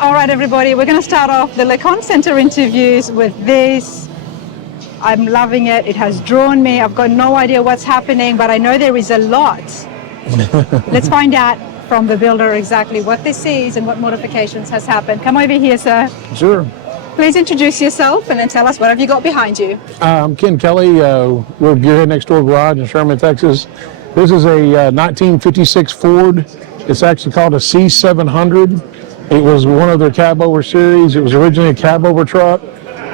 All right, everybody, we're going to start off the Lecon Center interviews with this. I'm loving it. It has drawn me. I've got no idea what's happening, but I know there is a lot. Let's find out from the builder exactly what this is and what modifications has happened. Come over here, sir. Sure. Please introduce yourself and then tell us what have you got behind you. I'm Ken Kelley. We're Gearhead Next Door Garage in Sherman, Texas. This is a 1956 Ford. It's actually called a C700. It was one of their cab over series. It was originally a cab over truck.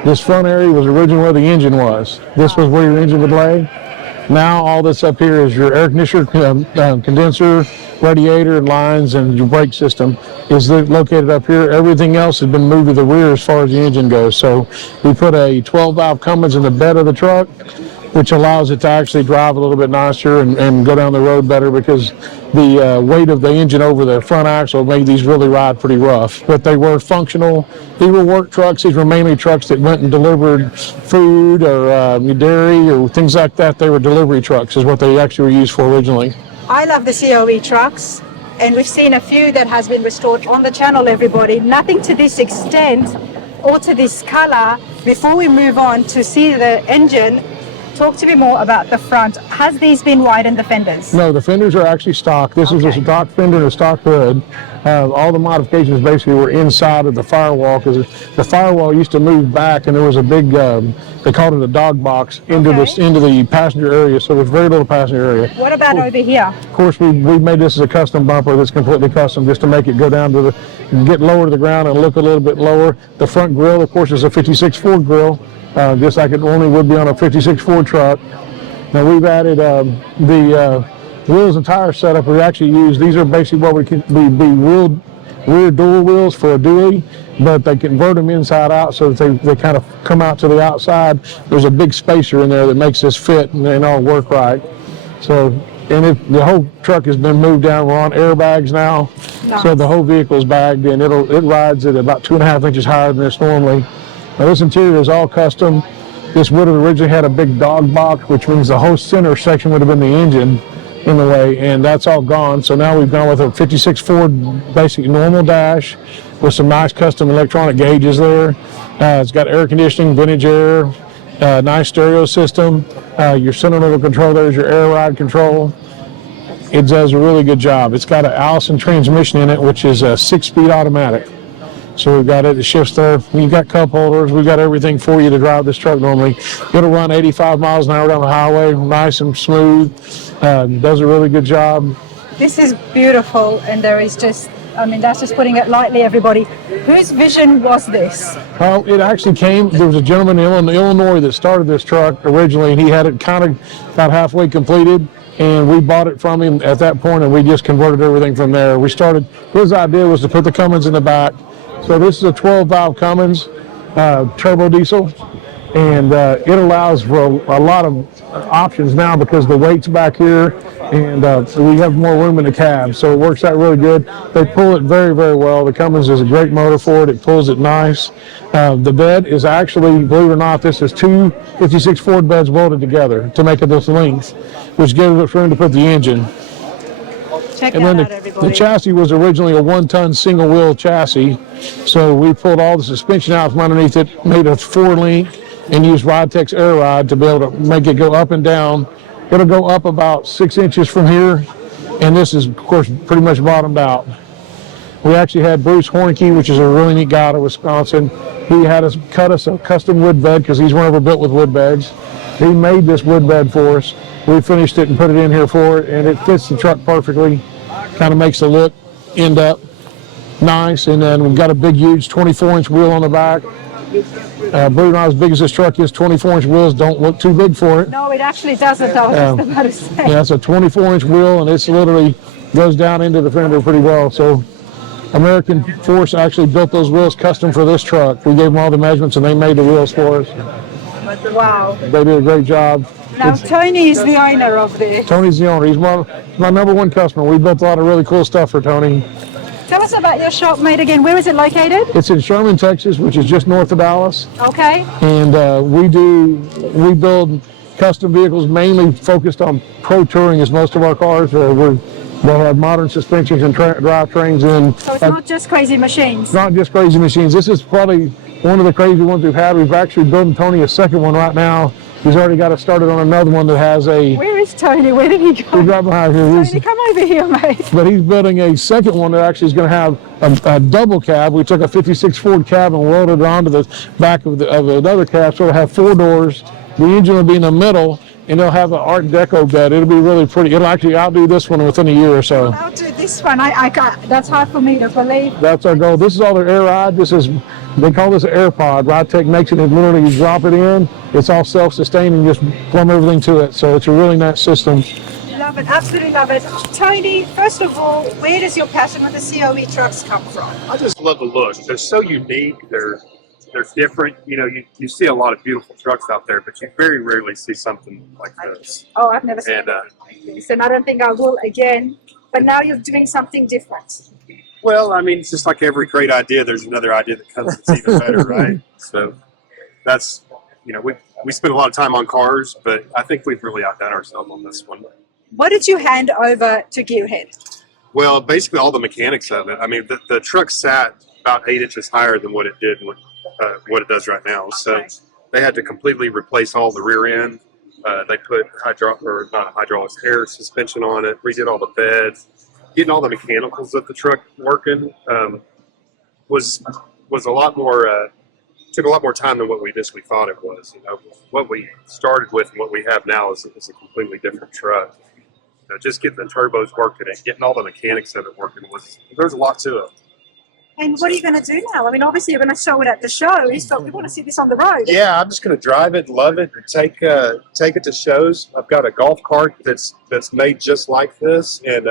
This front area was originally where the engine was. This was where your engine would lay. Now all this up here is your air conditioner, condenser, radiator, lines, and your brake system is located up here. Everything else has been moved to the rear as far as the engine goes. So we put a 12-valve Cummings in the bed of the truck, which allows it to actually drive a little bit nicer and go down the road better, because the weight of the engine over the front axle made these really ride pretty rough. But they were functional. These were work trucks. These were mainly trucks that went and delivered food or dairy or things like that. They were delivery trucks is what they actually were used for originally. I love the COE trucks, and we've seen a few that has been restored on the channel, everybody. Nothing to this extent or to this color. Before we move on to see the engine, talk to me more about the front. Has these been widened, the fenders? No, the fenders are actually stock. This is a stock fender and a stock hood. All the modifications basically were inside of the firewall, because the firewall used to move back, and there was a big, they called it a dog box into the passenger area, so there's very little passenger area. What about over here? Of course, we made this as a custom bumper that's completely custom, just to make it go down to get lower to the ground and look a little bit lower. The front grille, of course, is a 56 Ford grille. Just like it only would be on a 56 Ford truck. Now we've added the wheels and tire setup. We actually use, these are basically what would be rear dual wheels for a dually, but they convert them inside out so that they kind of come out to the outside. There's a big spacer in there that makes this fit and they all work right. So, and the whole truck has been moved down. We're on airbags now. Nice. So the whole vehicle is bagged and it rides at about 2.5 inches higher than this normally. Now this interior is all custom. This would have originally had a big dog box, which means the whole center section would have been the engine in the way, and that's all gone. So now we've gone with a 56 Ford basic normal dash with some nice custom electronic gauges there. It's got air conditioning, vintage air, nice stereo system. Your center level control there is your air ride control. It does a really good job. It's got an Allison transmission in it, which is a 6-speed automatic. So we've got it shifts there. We've got cup holders. We've got everything for you to drive this truck normally. It'll run 85 miles an hour down the highway, nice and smooth. Does a really good job. This is beautiful, and there is just, I mean, that's just putting it lightly, everybody. Whose vision was this? Well, it actually came, there was a gentleman in Illinois that started this truck originally, and he had it kind of about halfway completed. And we bought it from him at that point, and we just converted everything from there. His idea was to put the Cummins in the back. So this is a 12-valve Cummins turbo diesel, and it allows for a lot of options now because the weight's back here, and we have more room in the cab, so it works out really good. They pull it very, very well. The Cummins is a great motor for it. It pulls it nice. The bed is actually, believe it or not, this is two 56 Ford beds welded together to make it this length, which gives us room to put the engine. Check and that then out, everybody. The chassis was originally a 1-ton single-wheel chassis, so we pulled all the suspension out from underneath it, made a 4-link, and used Ridetex air ride to be able to make it go up and down. It'll go up about 6 inches from here, and this is, of course, pretty much bottomed out. We actually had Bruce Hornke, which is a really neat guy out of Wisconsin. He had us cut us a custom wood bed because these weren't ever built with wood beds. He made this wood bed for us. We finished it and put it in here for it, and it fits the truck perfectly. Kind of makes the look end up nice. And then we've got a big, huge 24-inch wheel on the back. Believe it or not, as big as this truck is, 24-inch wheels don't look too big for it. No, it actually doesn't. I was just about to say. Yeah, it's a 24-inch wheel, and it's literally goes down into the fender pretty well. So American Force actually built those wheels custom for this truck. We gave them all the measurements, and they made the wheels for us. Wow. They did a great job. Now, Tony is the owner of this. Tony's the owner. He's my #1 customer. We built a lot of really cool stuff for Tony. Tell us about your shop, mate, again. Where is it located? It's in Sherman, Texas, which is just north of Dallas. Okay. And we build custom vehicles mainly focused on pro touring as most of our cars. We're They have modern suspensions and drivetrains in. So it's not just crazy machines. Not just crazy machines. This is probably one of the crazy ones we've had. We've actually building Tony a second one right now. He's already got us started on another one that has a. Where is Tony? Where did he go? He's right behind here. Tony, come over here, mate. But he's building a second one that actually is going to have a double cab. We took a 56 Ford cab and welded it onto the back of another cab, so it'll have 4 doors. The engine will be in the middle, and it'll have an Art Deco bed. It'll be really pretty. It'll actually outdo this one within a year or so. I'll outdo this one. I can't. That's hard for me to believe. That's our goal. This is all their air ride. They call this an air pod. RideTech makes it, and literally you drop it in. It's all self-sustaining, just plumb everything to it. So it's a really nice system. Love it, absolutely love it. Tony, first of all, where does your passion for the COE trucks come from? I just love the look. They're so unique. They're different. You know, you see a lot of beautiful trucks out there, but you very rarely see something like this. Oh, I've never seen this, and I don't think I will again. But now you're doing something different. Well, I mean, it's just like every great idea, there's another idea that comes that's even better, right? So that's, you know, we spend a lot of time on cars, but I think we've really outdone ourselves on this one. What did you hand over to Gearhead? Well, basically all the mechanics of it. I mean, the truck sat about 8 inches higher than what it did, what it does right now. So they had to completely replace all the rear end. They put air suspension on it, redid all the beds. Getting all the mechanicals of the truck working was a lot more, took a lot more time than what we initially thought it was. You know, what we started with and what we have now is a completely different truck. Just getting the turbos working and getting all the mechanics of it working there's a lot to it. And what are you going to do now? I mean, obviously you're going to show it at the shows, but we want to see this on the road. Yeah, I'm just going to drive it, love it, and take it to shows. I've got a golf cart that's made just like this, and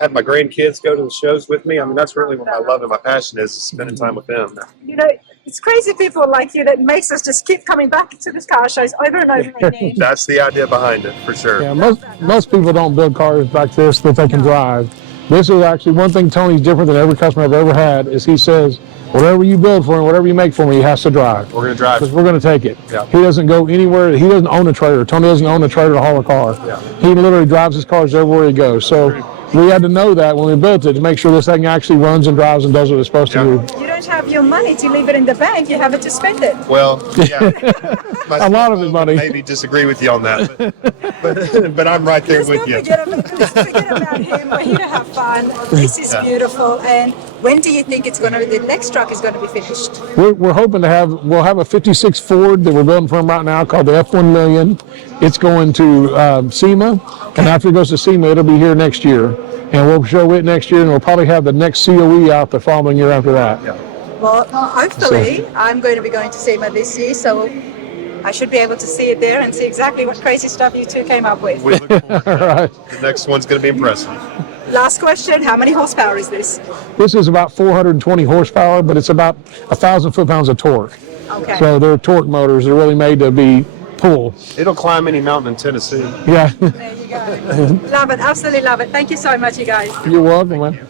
have my grandkids go to the shows with me. I mean, that's really what my love and my passion is spending time with them. You know, it's crazy people like you that makes us just keep coming back to this car shows over and over again. That's the idea behind it, for sure. Yeah, most people don't build cars like this that they can drive. This is actually one thing Tony's different than every customer I've ever had is he says, whatever you build for him, whatever you make for me, he has to drive. We're going to drive. Because we're going to take it. Yeah. He doesn't go anywhere. He doesn't own a trailer. Tony doesn't own a trailer to haul a car. Yeah. He literally drives his cars everywhere he goes. So we had to know that when we built it to make sure this thing actually runs and drives and does what it's supposed to do. You don't have your money to leave it in the bank. You have it to spend it. Well, yeah. A lot of it money. Maybe disagree with you on that, but I'm right there with you. Let's forget about him. We're here to have fun. This is beautiful. And when do you think the next truck is going to be finished? We're hoping we'll have a 56 Ford that we're building for him right now called the F100. It's going to SEMA, and after it goes to SEMA, it'll be here next year. And we'll show it next year, and we'll probably have the next COE out the following year after that. Yeah. Well, hopefully, I'm going to be going to SEMA this year, so I should be able to see it there and see exactly what crazy stuff you two came up with. We look forward to that. Right. The next one's going to be impressive. Last question, how many horsepower is this? This is about 420 horsepower, but it's about 1,000 foot-pounds of torque. Okay. So they're torque motors. They're really made to be pull. It'll climb any mountain in Tennessee. Yeah. There you go. Love it, absolutely love it. Thank you so much, you guys. You're welcome, man.